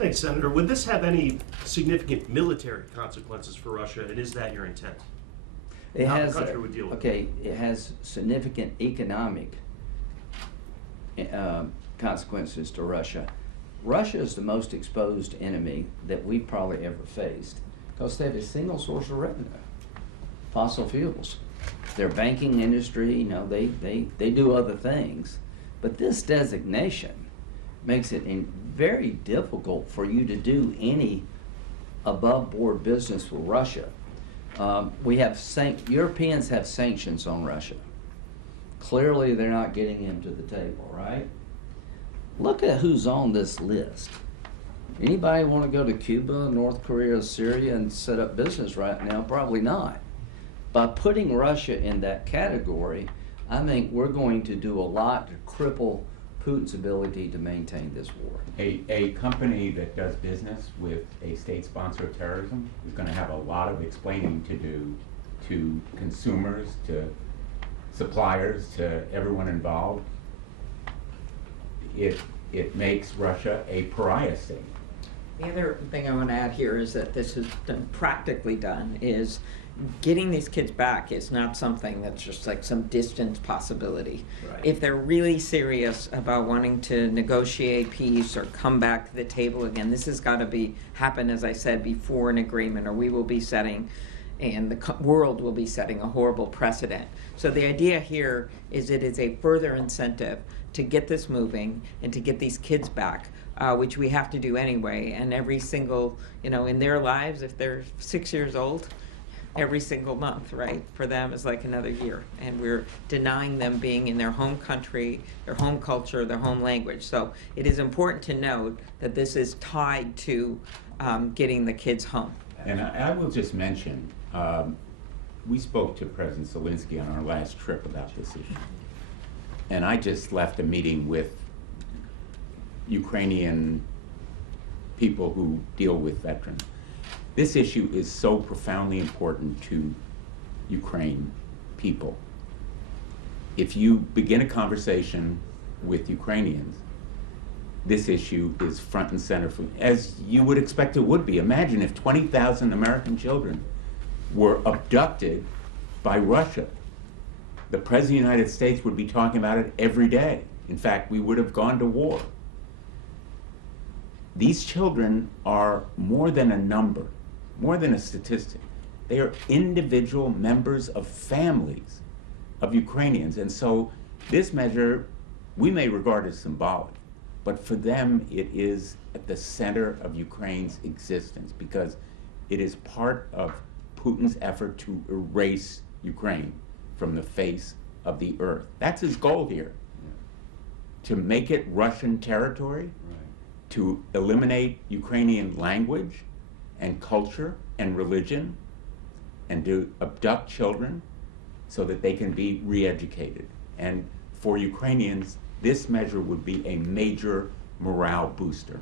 Thanks, Senator. Would this have any significant military consequences for Russia, and is that your intent? It How has, the country would deal with okay, it has significant economic consequences to Russia. Russia is the most exposed enemy that we've probably ever faced because they have a single source of revenue, fossil fuels. Their banking industry, you know, they do other things. But this designation makes it very difficult for you to do any above-board business with Russia. We have Europeans have sanctions on Russia. Clearly, they're not getting him to the table, right? Look at who's on this list. Anybody want to go to Cuba, North Korea, Syria, and set up business right now? Probably not. By putting Russia in that category, I think we're going to do a lot to cripple Putin's ability to maintain this war. A company that does business with a state sponsor of terrorism is going to have a lot of explaining to do to consumers, to suppliers, to everyone involved. It makes Russia a pariah state. The other thing I want to add here is that this has been practically done is getting these kids back is not something that's just like some distant possibility. Right. If they're really serious about wanting to negotiate peace or come back to the table again, this has got to happen, as I said, before an agreement, or we will be setting, and the world will be setting a horrible precedent. So the idea here is it is a further incentive to get this moving and to get these kids back, which we have to do anyway. And every single, in their lives, if they're 6 years old, every single month, right, for them is like another year. And we're denying them being in their home country, their home culture, their home language. So it is important to note that this is tied to getting the kids home. And I will just mention, we spoke to President Zelensky on our last trip about this issue. And I just left a meeting with Ukrainian people who deal with veterans. This issue is so profoundly important to Ukraine people. If you begin a conversation with Ukrainians, this issue is front and center, as you would expect it would be. Imagine if 20,000 American children were abducted by Russia. The President of the United States would be talking about it every day. In fact, we would have gone to war. These children are more than a number, more than a statistic. They are individual members of families of Ukrainians. And so this measure, we may regard as symbolic, but for them it is at the center of Ukraine's existence because it is part of Putin's effort to erase Ukraine from the face of the earth. That's his goal here. To make it Russian territory, to eliminate Ukrainian language and culture and religion, and to abduct children so that they can be re-educated. And for Ukrainians, this measure would be a major morale booster.